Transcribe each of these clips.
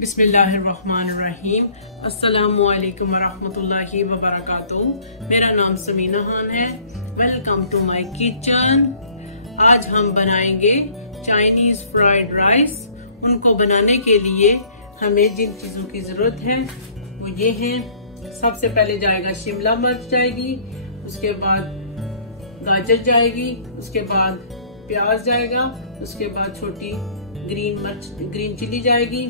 बिस्मिल्लाहिर्रहमानिर्रहीम। अस्सलामुअलैकुम वरहमतुल्लाहि वबरकातुहू। मेरा नाम समीना है। Welcome to my kitchen. आज हम बनाएंगे चाइनीज फ्राइड राइस। उनको बनाने के लिए हमें जिन चीजों की जरूरत है वो ये हैं। सबसे पहले जाएगा शिमला मिर्च जाएगी, उसके बाद गाजर जाएगी, उसके बाद प्याज जाएगा, उसके बाद छोटी ग्रीन चिली जाएगी,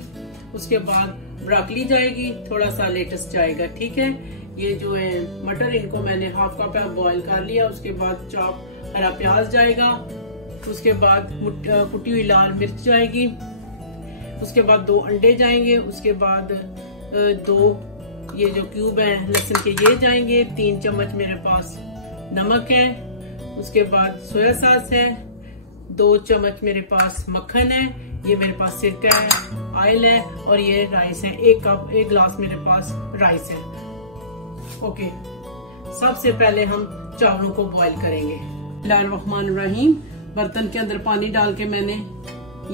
उसके बाद ब्रोकली जाएगी, थोड़ा सा लेटस जाएगा। ठीक है, ये जो है मटर, इनको मैंने हाफ कप बॉईल कर लिया। उसके बाद चॉप हरा प्याज जाएगा, उसके बाद कुटी हुई लाल मिर्च जाएगी, उसके बाद 2 अंडे जाएंगे, उसके बाद 2 ये जो क्यूब है लहसुन के ये जाएंगे, 3 चम्मच मेरे पास नमक है, उसके बाद सोया सॉस है, 2 चम्मच मेरे पास मक्खन है, ये मेरे पास सिरका है, ऑयल है, और ये राइस है। 1 गिलास मेरे पास राइस है। ओके, सबसे पहले हम चावलों को बॉईल करेंगे। बिस्मिल्लाहिर्रहमानिर्रहीम। बर्तन के अंदर पानी डाल के मैंने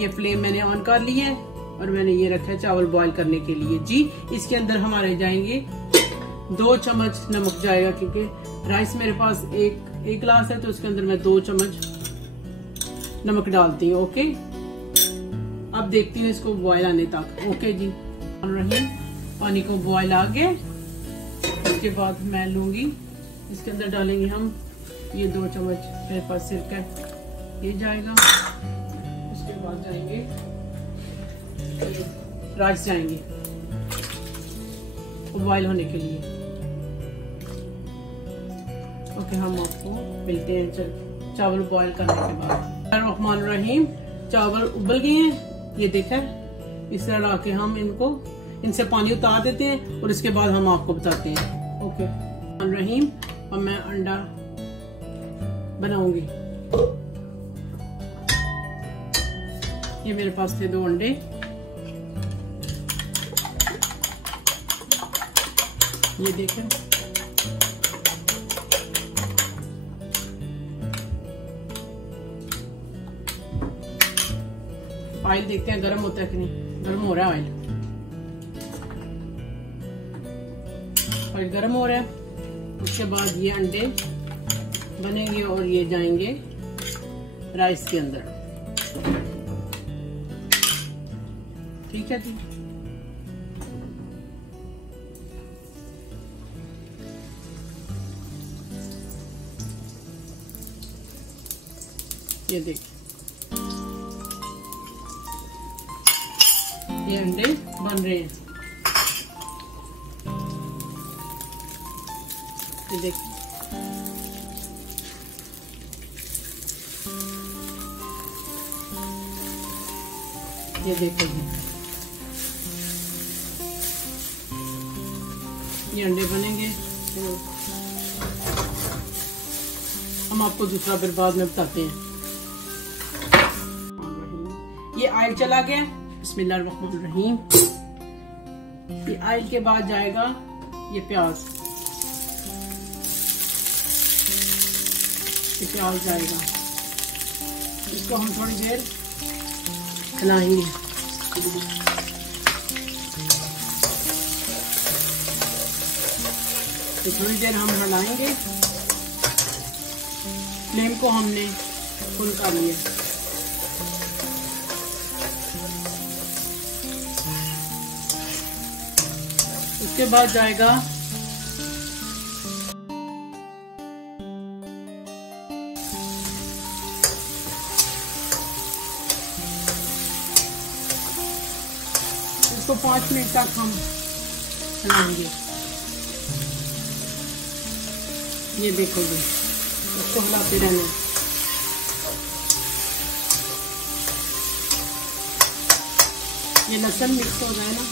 ये फ्लेम ऑन कर ली है और मैंने ये रखा है चावल बॉईल करने के लिए। जी, इसके अंदर हमारे जाएंगे 2 चम्मच नमक जाएगा, क्योंकि राइस मेरे पास एक गिलास है तो उसके अंदर मैं 2 चम्मच नमक डालती हूँ। ओके, अब देखती हूँ इसको बॉईल आने तक। ओके जी, रही पानी को बॉईल आ गया। उसके बाद मैं लूंगी, इसके अंदर डालेंगे हम ये 2 चम्मच मेरे पास सिरका ये जाएगा। उसके बाद जाएंगे राइस जाएंगे बॉईल होने के लिए। ओके, हम आपको मिलते हैं चावल बॉईल करने के बाद। रहमान रहीम, चावल उबल गए हैं, ये देखा इस तरह रख के हम इनसे पानी उतार देते हैं और इसके बाद हम आपको बताते हैं। ओके रहीम, अब मैं अंडा बनाऊंगी। ये मेरे पास थे 2 अंडे, ये देखें। ऑयल देखते हैं गर्म होता है कि नहीं। गर्म हो रहा है ऑयल गर्म हो रहा है। उसके बाद ये अंडे बनेंगे और ये जाएंगे राइस के अंदर। ठीक है जी, ये देखिए ये अंडे बन रहे हैं। ये देखिए, ये देखो जी, ये अंडे बनेंगे तो हम आपको दूसरा फिर बाद में बताते हैं। ये ऑयल चला गया। बिस्मिल्लाहिर्रहमानिर्रहीम। ये ऑयल के बाद जाएगा ये प्याज। ये प्याज जाएगा, इसको हम थोड़ी देर हिलाएंगे। तो थोड़ी देर हम हिलाएंगे। फ्लेम को हमने फुल कर लिया। उसके बाद जाएगा इसको 5 मिनट तक हम हिलाएंगे। ये देखोगे, इसको हिलाते रहना। ये लहसुन मिक्स हो जाए ना,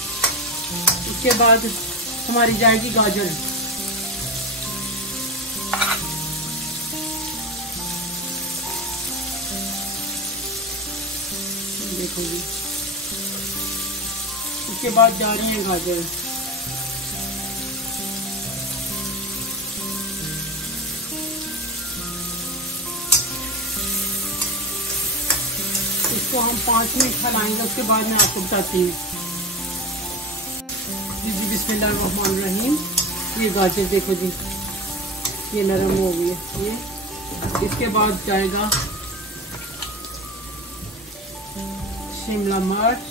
उसके बाद हमारी जाएगी गाजर। देखोगी, उसके बाद जा रही है गाजर। इसको हम 5 मिनट हिलाएंगे, उसके बाद मैं आपको बताती हूँ। बिस्मिल्लाहिर्रहमानिर्रहीम। ये गाजर देखो जी, ये नरम हो गई है। ये इसके बाद जाएगा शिमला मिर्च,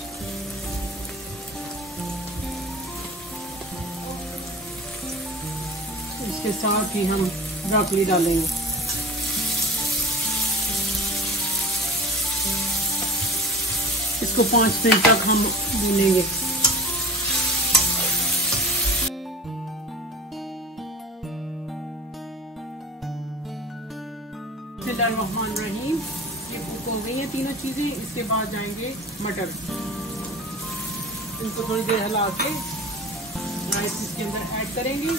इसके साथ ही हम ब्रोकली डालेंगे। इसको 5 मिनट तक हम भूनेंगे। बिस्मिल्लाहिर्रहमानिर्रहीम। ये कुक हो गई हैं तीनों चीजें। इसके बाद जाएंगे मटर, इनको थोड़ी देर हिला के राइस इसके अंदर ऐड करेंगे।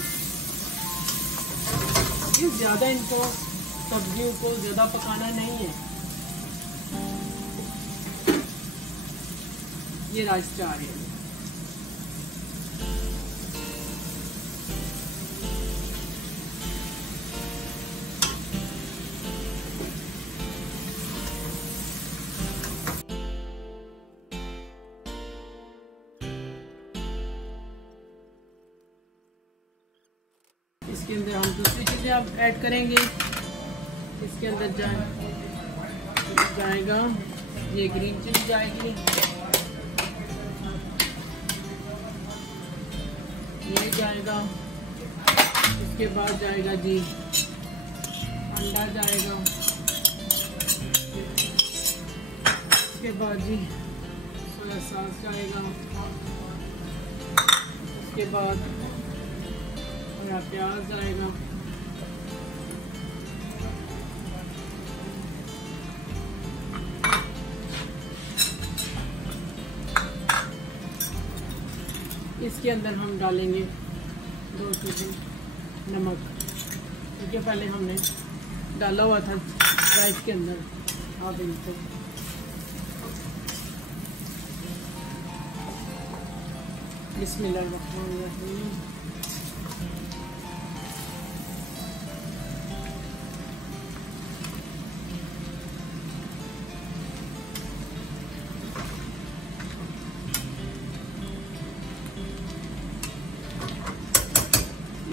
ये ज्यादा इनको सब्जियों को ज्यादा पकाना नहीं है। ये राइस चार है। इसके अंदर हम दूसरी चीजें अब ऐड करेंगे। इसके अंदर जाएगा ये ग्रीन चिली जाएगी, ये जाएगा। इसके बाद जाएगा जी अंडा जाएगा। इसके बाद जी सोया सॉस जाएगा। इसके बाद हरा प्याज आएगा। इसके अंदर हम डालेंगे 2 चीज़ें नमक, क्योंकि पहले हमने डाला हुआ था राइस के अंदर। आप इनको बिस्मिल्लाहिर्रहमानिर्रहीम।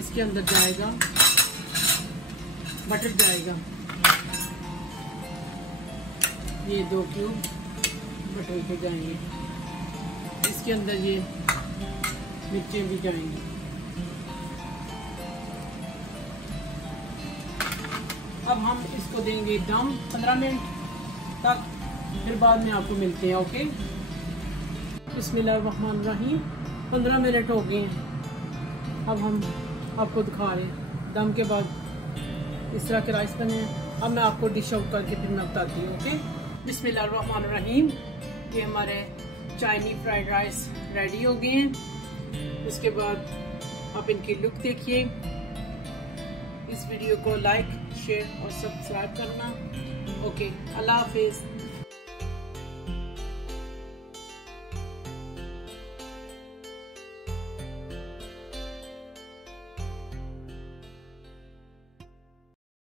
इसके अंदर जाएगा बटर जाएगा, ये 2 क्यूब बटर के जाएंगे। इसके अंदर ये मिर्चें भी जाएंगी। अब हम इसको देंगे दम 15 मिनट तक, फिर बाद में आपको मिलते हैं। ओके, बिस्मिल्लाहिर्रहमानिर्रहीम। 15 मिनट हो गए हैं। अब हम आपको दिखा रहे हैं दम के बाद इस तरह के राइस बने हैं। अब मैं आपको डिश आउट करके फिर मैं बताती हूँ। ओके, बिस्मिल्लाहिर्रहमानिर्रहीम। ये हमारे चाइनीज फ्राइड राइस रेडी हो गए हैं। इसके बाद आप इनकी लुक देखिए। इस वीडियो को लाइक, शेयर और सब्सक्राइब करना। ओके, अल्लाह हाफिज़।